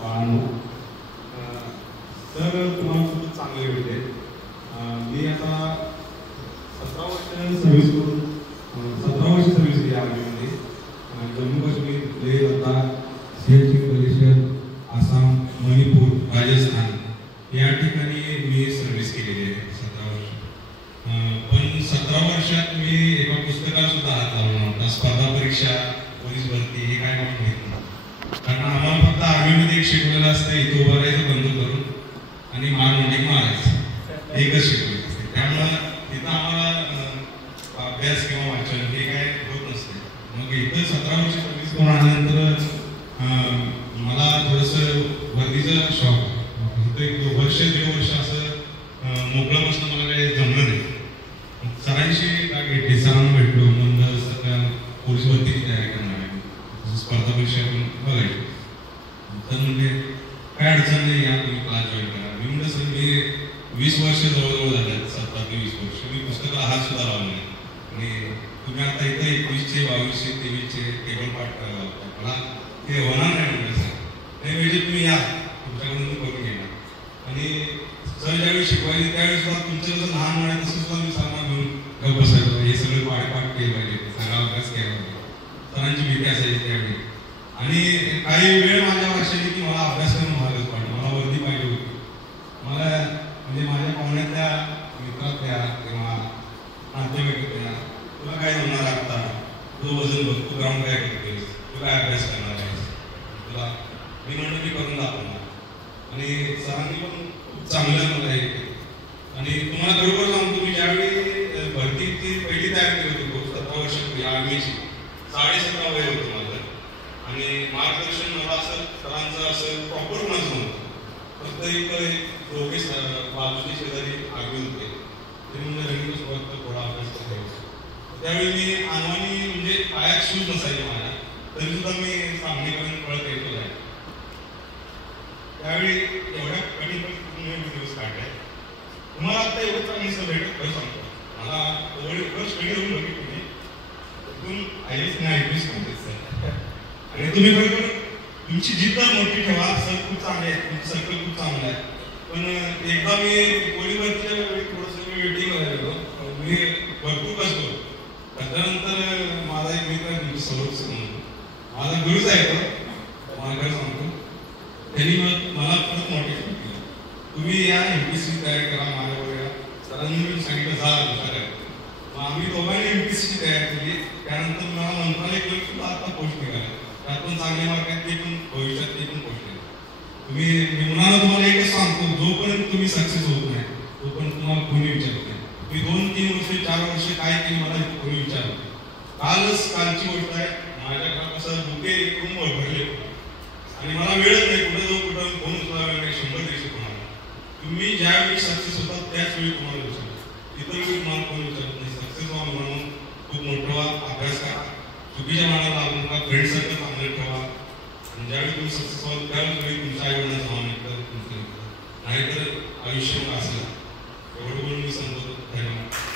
बाळांनो, तर तुम्हाला खूप चांगले भेटले. मी आता 17 वर्ष सर्व्हिस करून 17 वर्ष सर्व्हिस केली आर्मीमध्ये. जम्मू काश्मीर, लेह लडाख, सियाचिन परिषद, आसाम, मणिपूर, राजस्थान या ठिकाणी मी सर्व्हिस केलेली आहे 17 वर्ष. पण 17 वर्षात मी एका पुस्तकाला सुद्धा हात लावला नव्हता. स्पर्धा परीक्षा, पोलीस भरती हे काय मला माहित नाही. कारण आम्हाला फक्त आर्मीमध्ये एक शिकवलेलं असतं, इथं उभं राहायचं बंदूक धरून आणि मारायचं, एकच शिकवलेलं असते. त्यामुळं तिथं आम्हाला अभ्यास किंवा वाचन हे काय होत नसते. मग इथं 17 वर्ष सर्व्हिस करून आल्यानंतर मला थोडंसं वर्दीचं शॉक. इथं 1 वर्ष 1.5 वर्ष असं मोकळं बसणं मला काही जमलं नाही. सरांशी घेतली, सरांना भेटलो, मग सगळ्या पोलीस भरतीची तयारी करणार आहे, स्पर्धा परीक्षा पण बघायची. तर म्हणजे काय अडचण नाही, या तुम्ही क्लास जॉईन करा. मी म्हणलं सर मी 20 वर्ष जवळजवळ झाले, 17 ते 20 वर्ष मी पुस्तकाला हात सुद्धा लावला नाही. आणि तुम्ही आता इथं 21चे 22चे 23चे टेबल पाठ करायला होता, मला ते होणार नाही म्हणलं सर. नाही म्हणजे तुम्ही या, तुमच्याकडून मी करून घेणार. आणि सर ज्यावेळी शिकवायचे त्यावेळेस सुद्धा तुमचं जसं लहान मुळे तसं सुद्धा मी सरांना घेऊन गप्प बसायचो. हे सगळं पाठ केलं पाहिजे, सगळा अभ्यास केला पाहिजे. सरांची भीती असायची त्यावेळी. आणि काही वेळ माझ्या भाषेने की मला अभ्यास करून भागच पाडलं, मला वर्दी पाहिजे होती. मला म्हणजे माझ्या पाहुण्यातल्या मित्रातल्या किंवा नातेवाईकातल्या, तुला काय जमणार आता, तू वजन बघ, तू ग्राउंड काय करतेस, तू काय अभ्यास करणार आहेस, तुला मी म्हणलं मी करून दाखवणार. आणि सरांनी पण खूप चांगलं मला हे केलं. आणि तुम्हाला बरोबर सांगतो, मी ज्यावेळी भरतीची पहिली तयारी करत होतो 17 वर्षापूर्वी आर्मीची, 17.5 वय होतं माझं. आणि मार्गदर्शन मला असं सरांचं असं प्रॉपर कोणाचं नव्हतं. फक्त एक दोघे बाजूचे शेजारी आर्मी होते, ते म्हणजे रनिंग सुरुवात थोडा अभ्यास करायचा. त्यावेळी मी अनवाणी म्हणजे पायात शूज नसायचे माझ्या, तरी सुद्धा मी सामनेपर्यंत पळत येतो आहे. त्यावेळी एवढ्या कठीण परिस्थितीत दिवस काढले. तुम्हाला आता एवढं चांगली सवय भेटत खरं सांगतो. मला एवढं स्टडी करून बघितली मी, तिथून आईच नाही ऐकूच म्हणते सर. आणि तुम्ही बरोबर तुमची जिद्द मोठी ठेवा. सर खूप चांगले आहेत, तुमचं सर्कल खूप चांगलं आहे. पण एकदा मी गोळीवरच्या वेळी थोडंसं मी वेटिंगला गेलो, मी भरपूर बसलो. त्याच्यानंतर माझा एक मित्र तुमची सवय म्हणून माझा गुरुच आहे तो, मला सांगतो, त्यांनी मला खूप मोटिवेट केलं. तुम्ही या MPSC तयारी करा माझ्यावर या. सरांनी सांगितलं जा हुशार आहे. मग आम्ही दोघांनी MPSC तयारी केली. त्यानंतर मला मंत्रालय करून सुद्धा आता पोस्ट निघाला. त्यात पण चांगले मार्क आहेत, ते पण भविष्यात ते पण पोस्ट आहेत. तुम्ही मी मुलांना तुम्हाला एकच सांगतो, जोपर्यंत तुम्ही सक्सेस होत नाही तोपर्यंत तुम्हाला कोणी विचारत नाही. मी 2-3 वर्ष 4 वर्ष काय केली मला कोणी विचारत. कालची गोष्ट आहे, माझ्या घरात असं बुके रूम भरले आणि मला वेळच नाही, कुठं जाऊ कुठं फोन उचला वेळ नाही, 100 दिवशी तुम्हाला. तुम्ही ज्यावेळी सक्सेस होतात त्याच वेळी तुम्हाला विचारतात, इतर वेळी तुम्हाला कोणी विचारत नाही. सक्सेस व्हा म्हणून खूप मोठं व्हा, अभ्यास करा, चुकीच्या मानाला लागून का, फ्रेंड सर्कल चांगलं ठेवा. आणि ज्यावेळी तुम्ही सक्सेस व्हाल त्यावेळेस वेळी तुमच्या आईवडिलांचं नाव निघतं, तुमचं निघतं. नाहीतर आयुष्य असलं. एवढं बोलून मी सांगतो. धन्यवाद.